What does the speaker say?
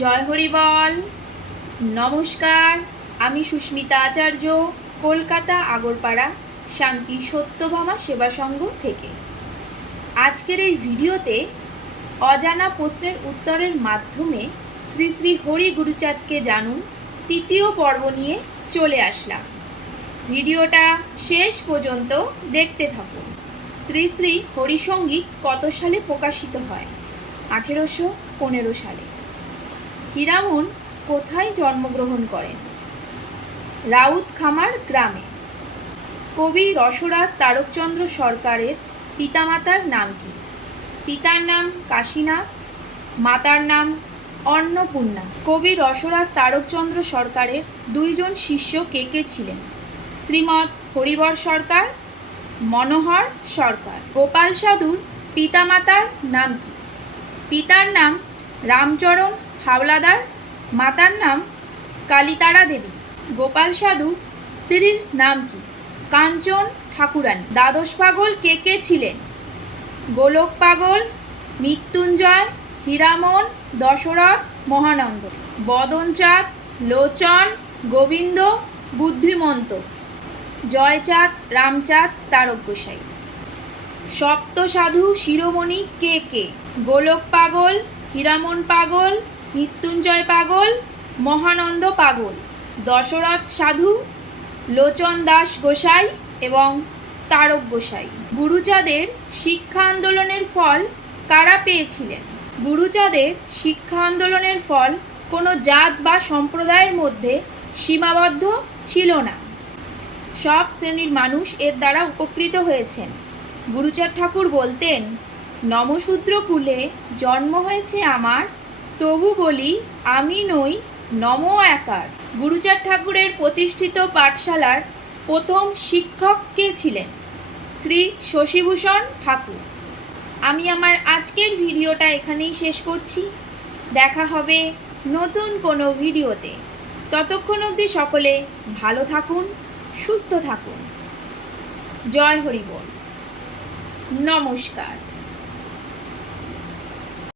জয় হরিবল নমস্কার, আমি সুস্মিতা আচার্য, কলকাতা আগরপাড়া, শান্তি সত্যভামা সেবা সংঘ থেকে। আজকের এই ভিডিওতে অজানা প্রশ্নের উত্তরের মাধ্যমে শ্রী শ্রী হরি গুরুচাঁদকে জানুন, তৃতীয় পর্ব নিয়ে চলে আসলাম। ভিডিওটা শেষ পর্যন্ত দেখতে থাকুন। শ্রী শ্রী হরিসঙ্গীত কত সালে প্রকাশিত হয়? আঠেরোশো পনেরো সালে। হীরামন কোথায় জন্মগ্রহণ করেন? রাউত খামার গ্রামে। কবি রসরাজ তারকচন্দ্র সরকারের পিতামাতার নাম কি? পিতার নাম কাশীনাথ, মাতার নাম অন্নপূর্ণা। কবি রসরাজ তারকচন্দ্র সরকারের দুইজন শিষ্য কে কে ছিলেন? শ্রীমৎ হরিবর সরকার, মনোহর সরকার। গোপাল সাধুর পিতামাতার নাম কি? পিতার নাম রামচরণ হাওলাদার, মাতার নাম কালিতারা দেবী। গোপাল সাধু, স্ত্রীর নাম কি? কাঞ্চন ঠাকুরানী। দ্বাদশ পাগল কে কে ছিলেন? গোলক পাগল, মৃত্যুঞ্জয়, হীরামন, দশরথ, মহানন্দ। বদনচাঁদ, লোচন, গোবিন্দ, বুদ্ধিমন্ত। জয়চাঁদ, রামচাঁদ তারক সপ্ত সাধু শিরোমণি কে কে? গোলক পাগল, হীরামন পাগল মৃত্যুঞ্জয় পাগল, মহানন্দ পাগল, দশরথ সাধু, লোচন দাস গোসাই এবং তারক গোসাই। গুরুচাঁদের শিক্ষা আন্দোলনের ফল কারা পেয়েছিলেন? গুরুচাঁদের শিক্ষা আন্দোলনের ফল কোনো জাত বা সম্প্রদায়ের মধ্যে সীমাবদ্ধ ছিল না। সব শ্রেণির মানুষ এর দ্বারা উপকৃত হয়েছেন। গুরুচাঁদ ঠাকুর বলতেন, নমশূদ্র কুলে জন্ম হয়েছে আমার তবু বলি, আমি নই, নম একার। গুরুচাঁদ ঠাকুরের প্রতিষ্ঠিত পাঠশালার প্রথম শিক্ষক কে ছিলেন? শ্রী শশীভূষণ ঠাকুর। আমি আমার আজকের ভিডিওটা এখানেই শেষ করছি। দেখা হবে নতুন কোনো ভিডিওতে। ততক্ষণ অবধি সকলে ভালো থাকুন, সুস্থ থাকুন। জয় হরিবোল। নমস্কার।